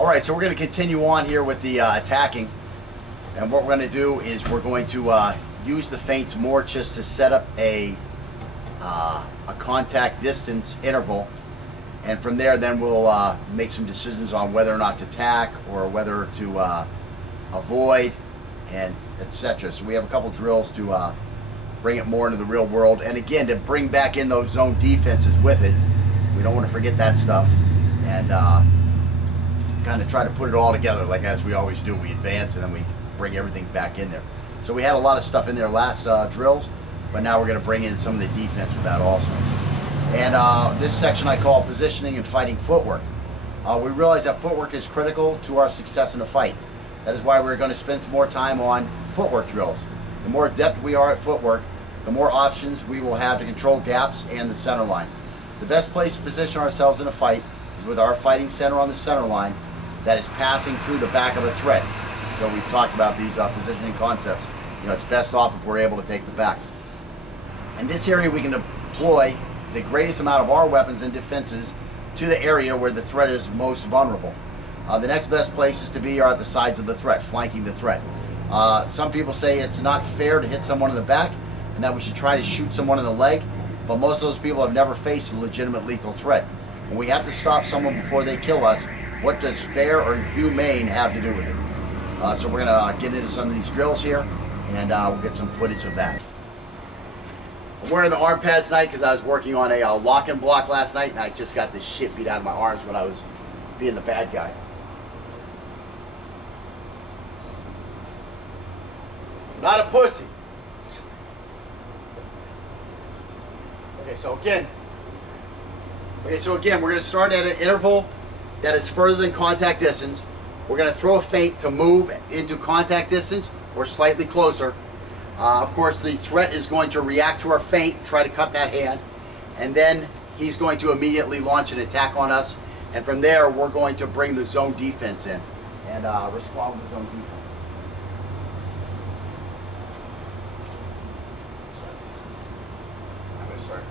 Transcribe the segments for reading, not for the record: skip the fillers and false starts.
Alright, so we're going to continue on here with the attacking. And what we're going to do is we're going to use the feints more just to set up a contact distance interval. And from there, then we'll make some decisions on whether or not to attack or whether to avoid, and etc. So we have a couple drills to bring it more into the real world. And again, to bring back in those zone defenses with it. We don't want to forget that stuff. And kind of try to put it all together, like as we always do. We advance and then we bring everything back in there. So we had a lot of stuff in there last drills, but now we're going to bring in some of the defense with that also. And this section I call positioning and fighting footwork. We realize that footwork is critical to our success in a fight. That is why we're going to spend some more time on footwork drills. The more adept we are at footwork, the more options we will have to control gaps and the center line. The best place to position ourselves in a fight is with our fighting center on the center line that is passing through the back of a threat. So we've talked about these positioning concepts. You know, it's best off if we're able to take the back. In this area, we can deploy the greatest amount of our weapons and defenses to the area where the threat is most vulnerable. The next best places to be are at the sides of the threat, flanking the threat. Some people say it's not fair to hit someone in the back and that we should try to shoot someone in the leg, but most of those people have never faced a legitimate lethal threat. When we have to stop someone before they kill us, what does fair or humane have to do with it? So we're going to get into some of these drills here, and we'll get some footage of that. I'm wearing the arm pads tonight because I was working on a lock and block last night, and I just got this shit beat out of my arms when I was being the bad guy. I'm not a pussy. Okay, so again, we're going to start at an interval that is further than contact distance. We're going to throw a feint to move into contact distance or slightly closer. Of course, the threat is going to react to our feint, try to cut that hand, and then he's going to immediately launch an attack on us. And from there, we're going to bring the zone defense in and respond with the zone defense. I'm going to start.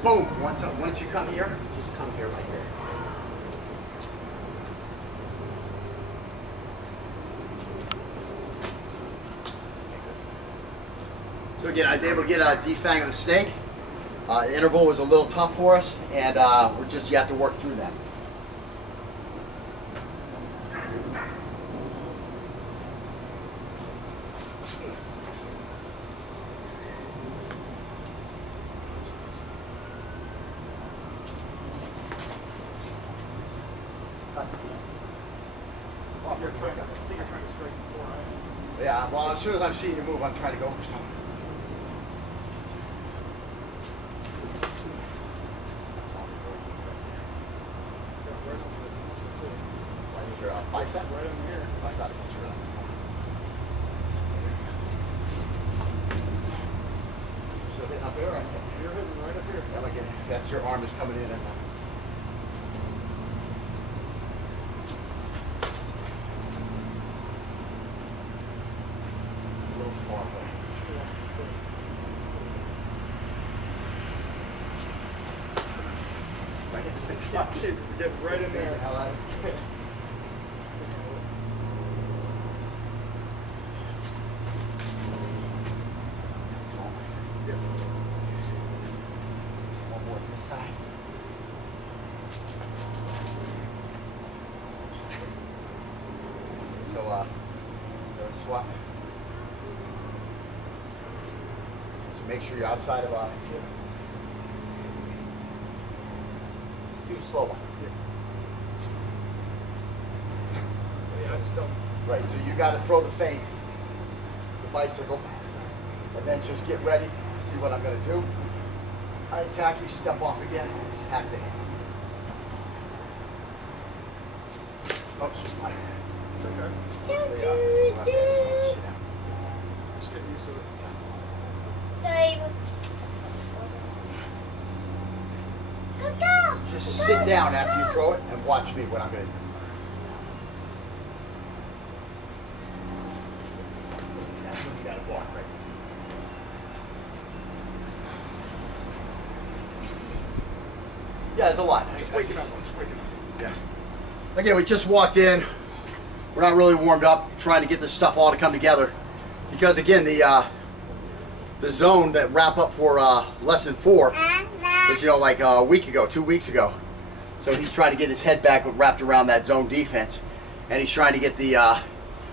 Boom! Once you come here, just come here like this. So again, I was able to get a defang of the snake. The interval was a little tough for us, and you have to work through that. Yeah, well, as soon as I'm seeing you move, I'm trying to go for something. Your bicep? Right in here. I got it. So hitting up there, right? You're hitting right up here. Yeah, like that's your arm is coming in. Get right in there. One more this side. So, swap. So make sure you're outside of do slow one. Right, so you got to throw the feint, the bicycle, and then just get ready. See what I'm going to do. I attack you, step off again, just hack the hand. Oops, it's okay. Just get used to it. Save. Just sit down after you throw it and watch me what I'm going to do. You got to block right. Yeah, there's a lot. I'm just waking up. Yeah. Again, we just walked in. We're not really warmed up. Trying to get this stuff all to come together, because again, the zone that wrap up for lesson 4 was, you know, like a week ago, 2 weeks ago. So he's trying to get his head back wrapped around that zone defense, and he's trying to get the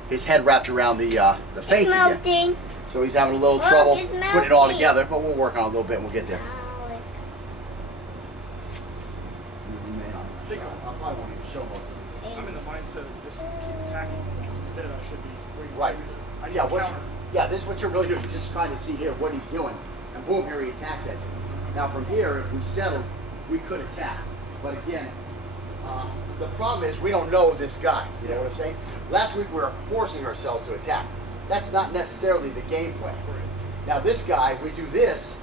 his head wrapped around the feints again. Melting. So he's having a little Look, trouble it's putting it all melting. together, but we'll work on it a little bit and we'll get there. I think I probably won't even show most of it. I'm in the mindset of just keep attacking. Instead, I should be waiting. Right. I need Yeah, a what's, counter. yeah, this is what you're really doing. You're just trying to see here what he's doing. And boom, here he attacks at you. Now from here, if we settled, we could attack. But again, the problem is we don't know this guy. You know what I'm saying? Last week we were forcing ourselves to attack. That's not necessarily the game plan. Now this guy, we do this,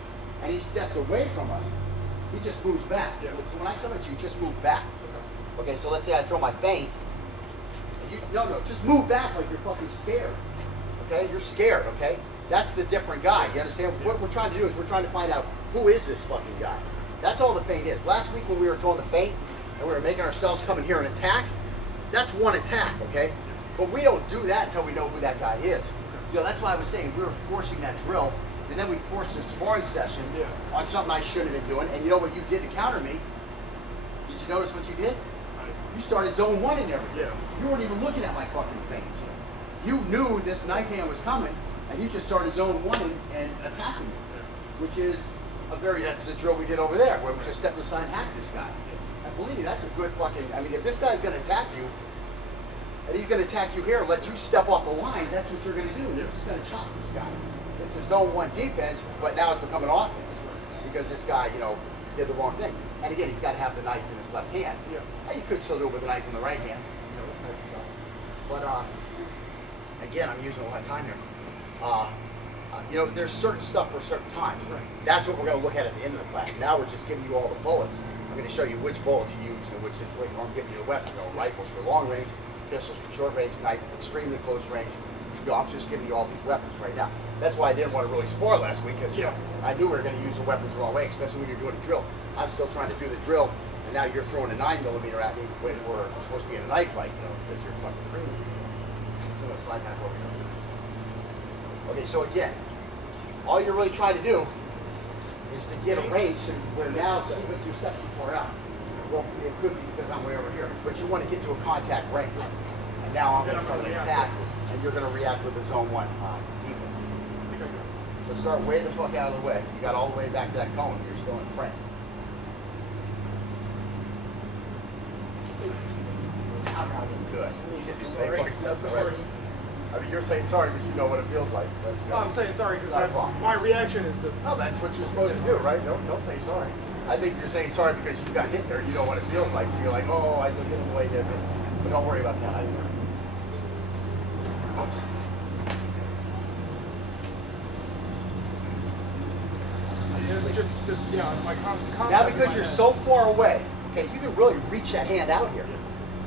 and he steps away from us. He just moves back. Yeah. So when I come at you, just move back. Okay, so let's say I throw my feint. No, just move back like you're fucking scared. Okay, you're scared. Okay, that's the different guy. You understand? What we're trying to do is we're trying to find out who is this fucking guy. That's all the feint is. Last week when we were throwing the feint and we were making ourselves come in here and attack, that's one attack. Okay, but we don't do that until we know who that guy is. You know, that's why I was saying we were forcing that drill, and then we forced a sparring session on something I shouldn't have been doing. And you know what you did to counter me? Did you notice what you did? You started zone 1 in everything. Yeah. You weren't even looking at my fucking feints. You knew this knife hand was coming, and you just started zone 1 and attacking me, which is that's the drill we did over there, where we just stepped aside and hacked this guy. And believe me, that's a good fucking, I mean, if this guy's going to attack you, and he's going to attack you here and let you step off the line, that's what you're going to do. You're just going to chop this guy. It's a zone 1 defense, but now it's becoming offense, because this guy, you know, did the wrong thing. And again, he's got to have the knife in his left hand. Yeah. And you could still do it with the knife in the right hand. You know, this type of stuff. But again, I'm using a lot of time here. You know, there's certain stuff for certain times. Right. That's what we're going to look at the end of the class. Now we're just giving you all the bullets. I'm going to show you which bullets to use and which is what I'm giving you the weapon. You know, rifles for long range, pistols for short range, knife for extremely close range. You know, I'm just giving you all these weapons right now. That's why I didn't want to really spar last week, because you know, I knew we were going to use the weapons the wrong way, especially when you're doing a drill. I'm still trying to do the drill, and now you're throwing a 9mm at me when we're supposed to be in a knife fight, you know, because you're fucking crazy. So I'm going to slide back over here. Okay, so again, all you're really trying to do is to get a range so where now, see what your steps too far out. Well, it could be because I'm way over here, but you want to get to a contact range. And now I'm going to attack, and you're going to react with the zone 1 defense. So start way the fuck out of the way. You got all the way back to that cone. You're still in front. I'm not doing good. You say fucking that's all right. I mean, you're saying sorry because you know what it feels like. But, you know, No, I'm saying sorry because Not a that's problem. my reaction is to. no, that's what you're supposed to do, right? Don't say sorry. I think you're saying sorry because you got hit there. You know what it feels like. So you're like, oh, I just hit him the way he did. But don't worry about that. Oops. It's just yeah, my concept. Now in because my you're head. so far away, okay, you can really reach that hand out here.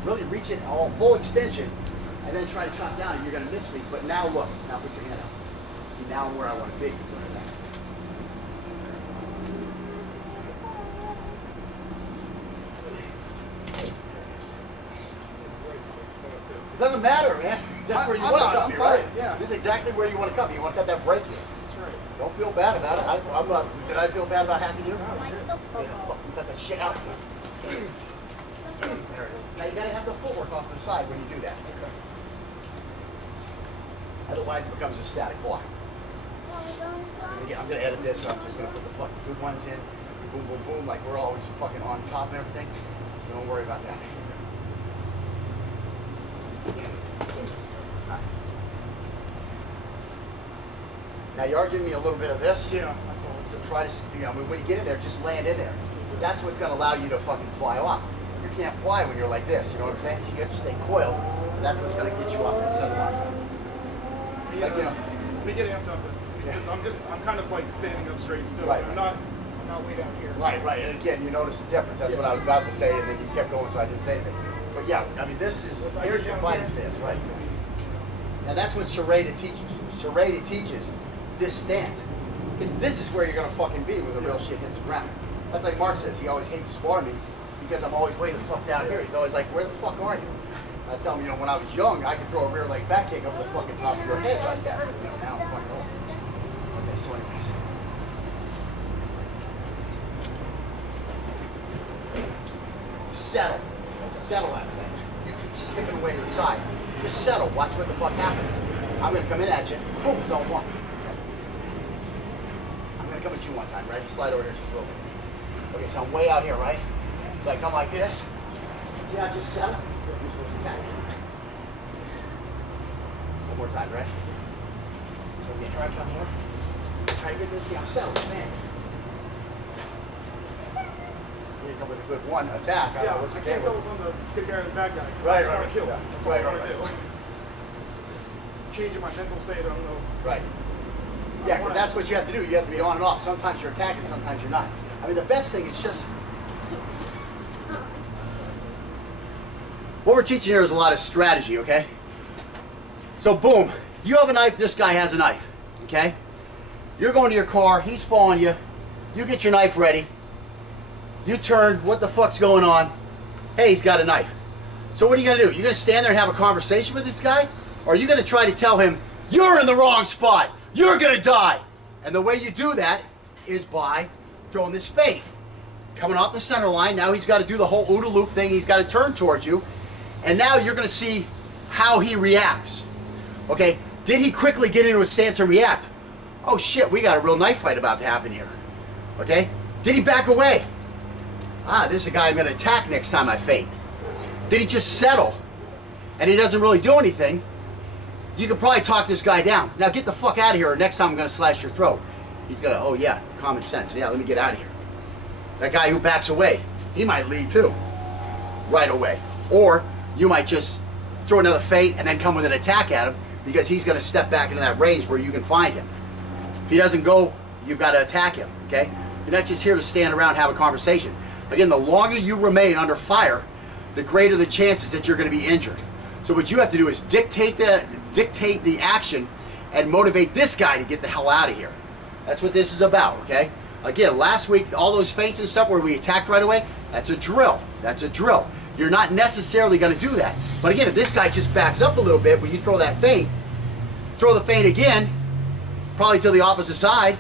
Really reach it all full extension, and then try to chop down, and you're going to miss me. But now look, now put your hand out. See, now I'm where I want to be. It doesn't matter, man. That's where you I'm want to not- come, I'm be, fine, right? yeah. This is exactly where you want to come. You want to cut that break here. That's right. Don't feel bad about it. I'm not. Did I feel bad about hacking you? My soap bubble. Fucking cut that shit out. There it is. Now you gotta have the footwork off to the side when you do that. Okay. Otherwise it becomes a static block. Again, I'm gonna edit this, so I'm just gonna put the fucking good ones in. Boom, boom, boom, like we're always fucking on top and everything. So don't worry about that. Nice. Now you are giving me a little bit of this. Yeah, that's all. So try to, you know, when you get in there, just land in there. That's what's going to allow you to fucking fly off. You can't fly when you're like this, you know what I'm saying? You have to stay coiled, and that's what's going to get you up and settle on. Like, you know. Let me get amped up because I'm kind of like standing up straight still. Right. I'm not way down here. Right, and again, you notice the difference. That's what I was about to say, and then you kept going, so I didn't say anything. But yeah, I mean, this is, here's your fighting stance, right? And that's what Serrata teaches. Serrata teaches this stance. Because this is where you're going to fucking be when the real shit hits the ground. That's like Mark says, he always hates sparring me because I'm always way the fuck down here. He's always like, where the fuck are you? I was telling him, when I was young, I could throw a rear leg back kick over the fucking top of your head like that. Now I'm fucking old. Okay, so anyways. Settle. Settle that thing. You keep skipping away to the side. Just settle. Watch what the fuck happens. I'm going to come in at you. Boom, zone one. Okay. I'm going to come at you one time, right? Slide over here just a little bit. Okay, so I'm way out here, right? So I come like this. See how I just settle? You're supposed to attack. One more time, right? So we get right up here. Try to get this. See, I'm settled, man. You come with a good one attack. I don't know what I you can't did. tell if I'm the good guy or the bad guy. Right, I right, want to kill. yeah. That's all Right, I want right, to do. It's changing my mental state. I don't know. Right. Yeah, because that's what you have to do. You have to be on and off. Sometimes you're attacking, sometimes you're not. I mean, the best thing is just... What we're teaching here is a lot of strategy, okay? So, boom. You have a knife, this guy has a knife, okay? You're going to your car, he's following you. You get your knife ready. You turn, what the fuck's going on? Hey, he's got a knife. So what are you going to do? You're going to stand there and have a conversation with this guy? Or are you going to try to tell him, you're in the wrong spot, you're going to die? And the way you do that is by throwing this feint. Coming off the center line, now he's got to do the whole OODA loop thing, he's got to turn towards you. And now you're going to see how he reacts. Okay, did he quickly get into a stance and react? Oh shit, we got a real knife fight about to happen here. Okay, did he back away? Ah, this is a guy I'm going to attack next time I feint. Did he just settle and he doesn't really do anything? You could probably talk this guy down. Now get the fuck out of here or next time I'm going to slash your throat. He's going to, oh yeah, common sense. Yeah, let me get out of here. That guy who backs away, he might leave too. Right away. Or you might just throw another feint and then come with an attack at him because he's going to step back into that range where you can find him. If he doesn't go, you've got to attack him, okay? You're not just here to stand around and have a conversation. Again, the longer you remain under fire, the greater the chances that you're going to be injured. So what you have to do is dictate the action and motivate this guy to get the hell out of here. That's what this is about, okay? Again, last week, all those feints and stuff where we attacked right away, that's a drill. That's a drill. You're not necessarily going to do that. But again, if this guy just backs up a little bit when you throw that feint, throw the feint again, probably to the opposite side,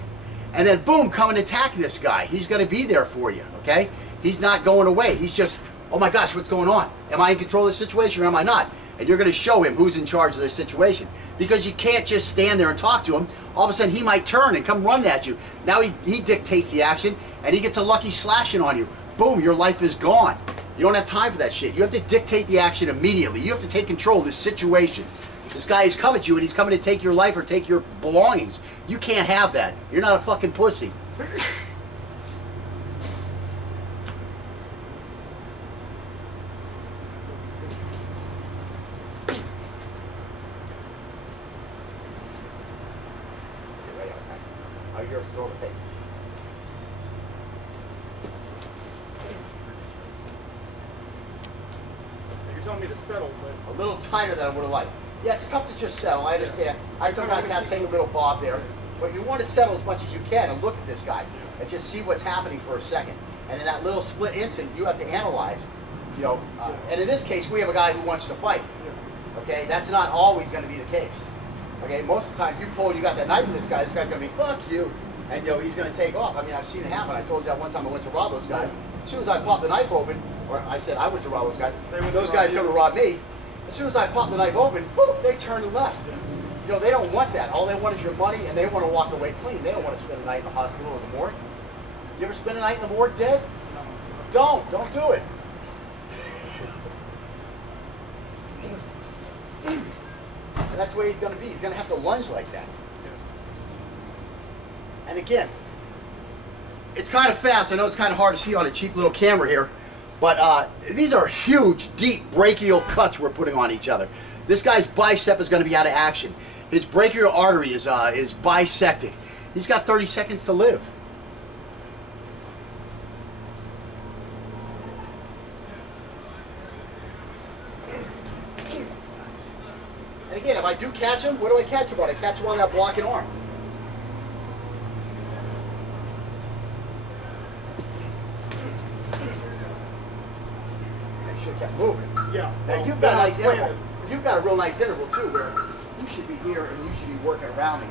and then boom, come and attack this guy. He's going to be there for you, okay? He's not going away. He's just, oh my gosh, what's going on? Am I in control of this situation or am I not? And you're going to show him who's in charge of this situation. Because you can't just stand there and talk to him. All of a sudden, he might turn and come running at you. Now he dictates the action, and he gets a lucky slashing on you. Boom, your life is gone. You don't have time for that shit. You have to dictate the action immediately. You have to take control of this situation. This guy is coming at you, and he's coming to take your life or take your belongings. You can't have that. You're not a fucking pussy. You're throwing the face. You're telling me to settle, but A little tighter than I would have liked. Yeah, it's tough to just settle, I understand. I sometimes have to take a little bob there. But you want to settle as much as you can and look at this guy and just see what's happening for a second. And in that little split instant, you have to analyze. You know, and in this case, we have a guy who wants to fight. Okay, that's not always going to be the case. Okay, most of the time you pull and you got that knife in this guy's going to be, fuck you. And you know, he's going to take off. I mean, I've seen it happen. I told you that one time I went to rob those guys. As soon as I popped the knife open, or I said I went to rob those guys, those guys come to rob me. As soon as I popped the knife open, whoop, they turned and left. You know, they don't want that. All they want is your money, and they want to walk away clean. They don't want to spend a night in the hospital or the morgue. You ever spend a night in the morgue dead? Don't do it. And that's the way he's going to be. He's going to have to lunge like that. And again, it's kind of fast. I know it's kind of hard to see on a cheap little camera here, but these are huge, deep brachial cuts we're putting on each other. This guy's bicep is going to be out of action. His brachial artery is bisected. He's got 30 seconds to live. And again, if I do catch him, what do I catch him on? I catch him on that blocking arm. should have kept moving. Yeah. Now well, you've got a then I nice interval. planted. You've got a real nice interval too, where you should be here and you should be working around me,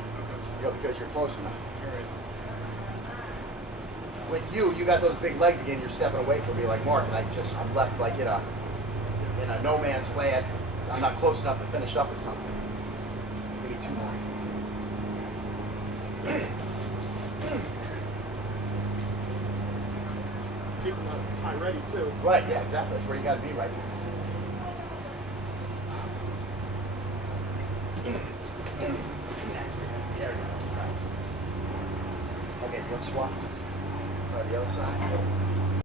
because you're close enough. With you got those big legs again. You're stepping away from me like Mark, and I'm left like in a no man's land. I'm not close enough to finish up or something. Give me 2 more. Keep them high ready too. Right, yeah, exactly. That's where you got to be right now. There we go. Okay, so let's swap. Try the other side.